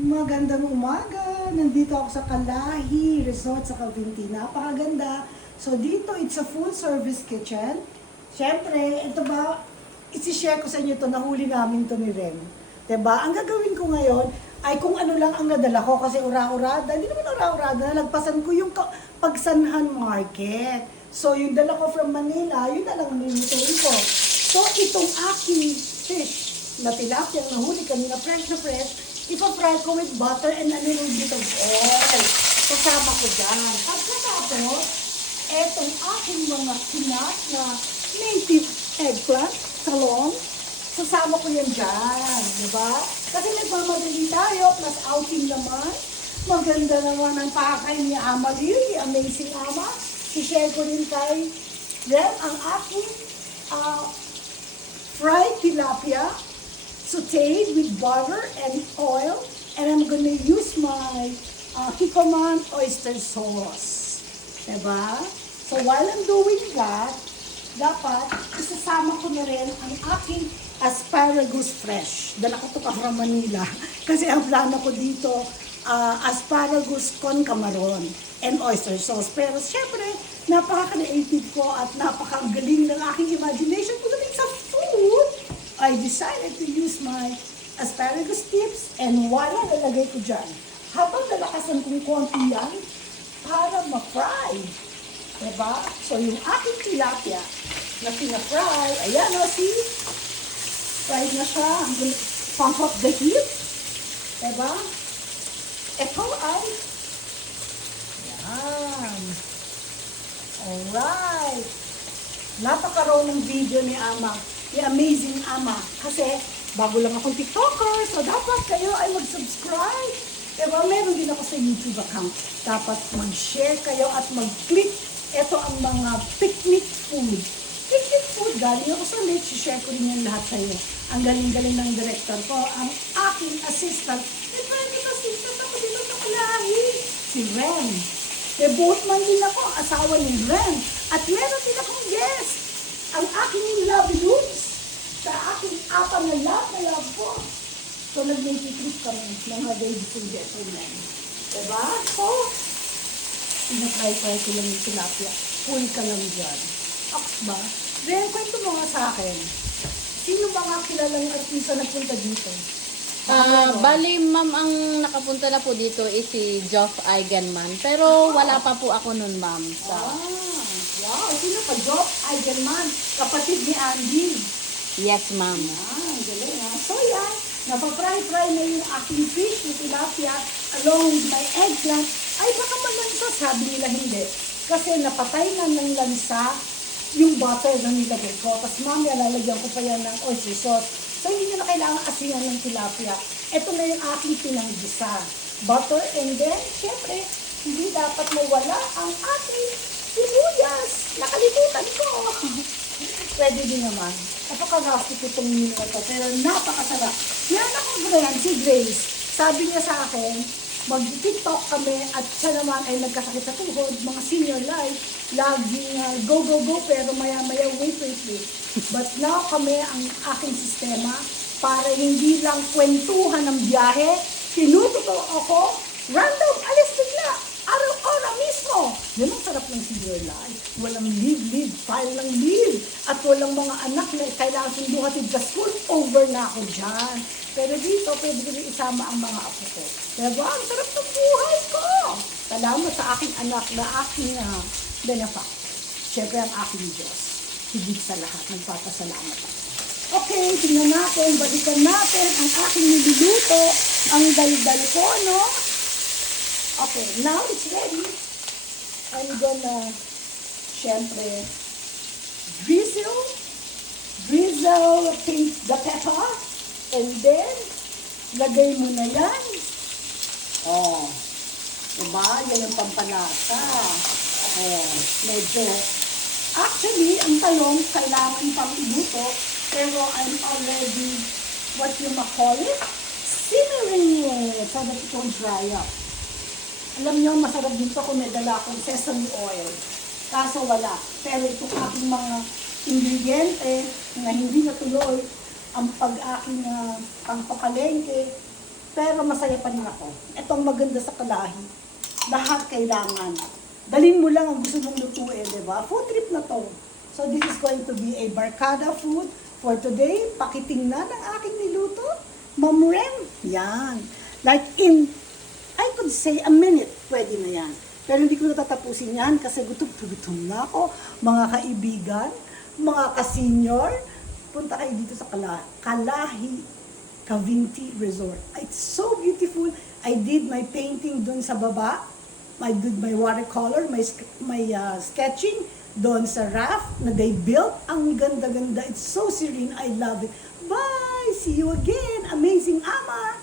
Magandang umaga! Nandito ako sa Kalahi Resort sa Cavinti. Napakaganda. So dito, it's a full service kitchen. Siyempre, ito ba, isi-share ko sa inyo ito, nahuli namin to ni Ren. Diba? Ang gagawin ko ngayon ay kung ano lang ang nadala ko kasi ura-urada. Hindi naman ura-urada, nalagpasan ko yung Pagsanhan Market. So yung dala ko from Manila, yun na lang ang nilutuin ko. So itong aking fish na tilapia nahuli kanina, fresh na fresh, ipa-fry ko with butter and a little bit of oil. Kasama ko dyan. Pagkatapos, etong aking mga kinat na native eggplant, talong, sasama ko yan dyan. Diba? Kasi nagmamadali tayo, plus outing naman. Maganda naman ang pakay ni Ama Lily, amazing Ama. I-share ko rin kay Rem ang aking fried tilapia, sauteed with butter and oil, and I'm gonna use my Kikkoman oyster sauce. Diba? So while I'm doing that, dapat isasama ko na rin ang aking asparagus fresh. Dala ko ito pa from Manila. Kasi ang plano ko dito, asparagus con camaron and oyster sauce. Pero syempre, napaka-creative ko at napakagaling ng aking imagination pagdating sa food. I decided to use my asparagus tips and wala, nalagay ko dyan. Habang nalakasan kong konti yan para ma-fry. Diba? So yung aking tilapia na pina-fry, ayan o, see? Fried na siya. I'm gonna pump up the heat. Diba? Ito ay, yan. Alright. Napaka-raw ng video ni Ama. The amazing Ama. Kasi bago lang akong TikToker, so dapat kayo ay mag-subscribe. Diba? Meron din ako sa YouTube account. Dapat mag-share kayo at mag-click. Ito ang mga picnic food. Picnic food, galing ako sa late, share ko rin yan lahat sa iyo. Ang galing-galing ng director ko, ang aking assistant. May private assistant ako dito sa Kalahi. Si Ren. Boatman din ako, asawa ni Ren. At meron din akong guest. Ang aking love loops sa aking apat na love po. So, nag-make-trip kami mga babies and gentlemen. Diba? So, pinatry-try ko lang yung tilapia. Full ka lang dyan. Ox ba? Then, kwento mo nga sa akin. Sino ba nga kilalang artista na punta dito? Bali, ma'am, ang nakapunta na po dito is si Geoff Eigenman. Pero wala pa po ako nun, ma'am. Wow, sino ka? Geoff Eigenman, kapatid ni Andy. Yes, ma'am. Galing ha. So yan, napapry-fry na yung aking fish, yung tilapia, along with my eggplant. Ay, baka malansa, sabi nila hindi. Kasi napatay na ng lansa yung butter na nilagay ko. Tapos mamaya lalagyan ko pa yan ng oyster sauce. So hindi nyo na kailangan asingan ng tilapia. Ito na yung aking pinanggisa. Butter and then, syempre, hindi dapat mawala ang ating sibuyas. Nakalimutan ko. Pwede din naman. Napaka-rusty ko itong mino ito. Pero napakasarap. Yan ako, si Grace. Sabi niya sa akin, mag-TikTok kami at siya naman ay nagkasakit sa tuhod, mga senior life, laging go, go, go, pero maya-maya, wait. But now kami ang aking sistema para hindi lang kwentuhan ng biyahe, tinututo ako, random, alis bigla, araw-araw mismo. Yan ang sarap ng senior life. Walang leave, file ng leave. At walang mga anak na kailangan sunduhatid sa school, over na ako dyan. Pero dito, pwede ko rin isama ang mga apo ko. Diba? Ang sarap ng buhay ko! Salamat sa aking anak na aking benefactor. Siyempre ang aking Diyos. Higit sa lahat, nagpapasalamat ako. Okay, tingnan natin, balikan natin ang aking niluluto, ang dal-dal ko, no? Okay, now it's ready. I'm gonna, siyempre, drizzle the pepper, and then, lagay mo na yan. Oh, diba? Yan yung pampalasa. Oh, medyo, actually, ang talong, kailangan pang iluto, pero I'm already, what you call it, simmering it, so that it won't dry up. Alam niyo, masarap dito kung may dala akong sesame oil. Kaso wala. Pero itong aking mga ingrediente na hindi natuloy, ang pag-aking pangpakalengke, Pero masaya pa rin ako. Itong maganda sa Kalahi. Lahat kailangan. Dalhin mo lang ang gusto mong lutuin, di ba? Food trip na to. So this is going to be a barkada food for today. Pakitingnan ang aking niluto. Ma'am Rem. Yan. Like in, I could say a minute, pwede na yan. Pero hindi ko natatapusin yan kasi gutom na ako. Mga kaibigan, mga ka-senior, punta kayo dito sa Kalahi Cavinti Resort. It's so beautiful. I did my painting doon sa baba. I did my watercolor, my sketching doon sa raft na they built. Ang ganda-ganda. It's so serene. I love it. Bye! See you again. Amazing Ama!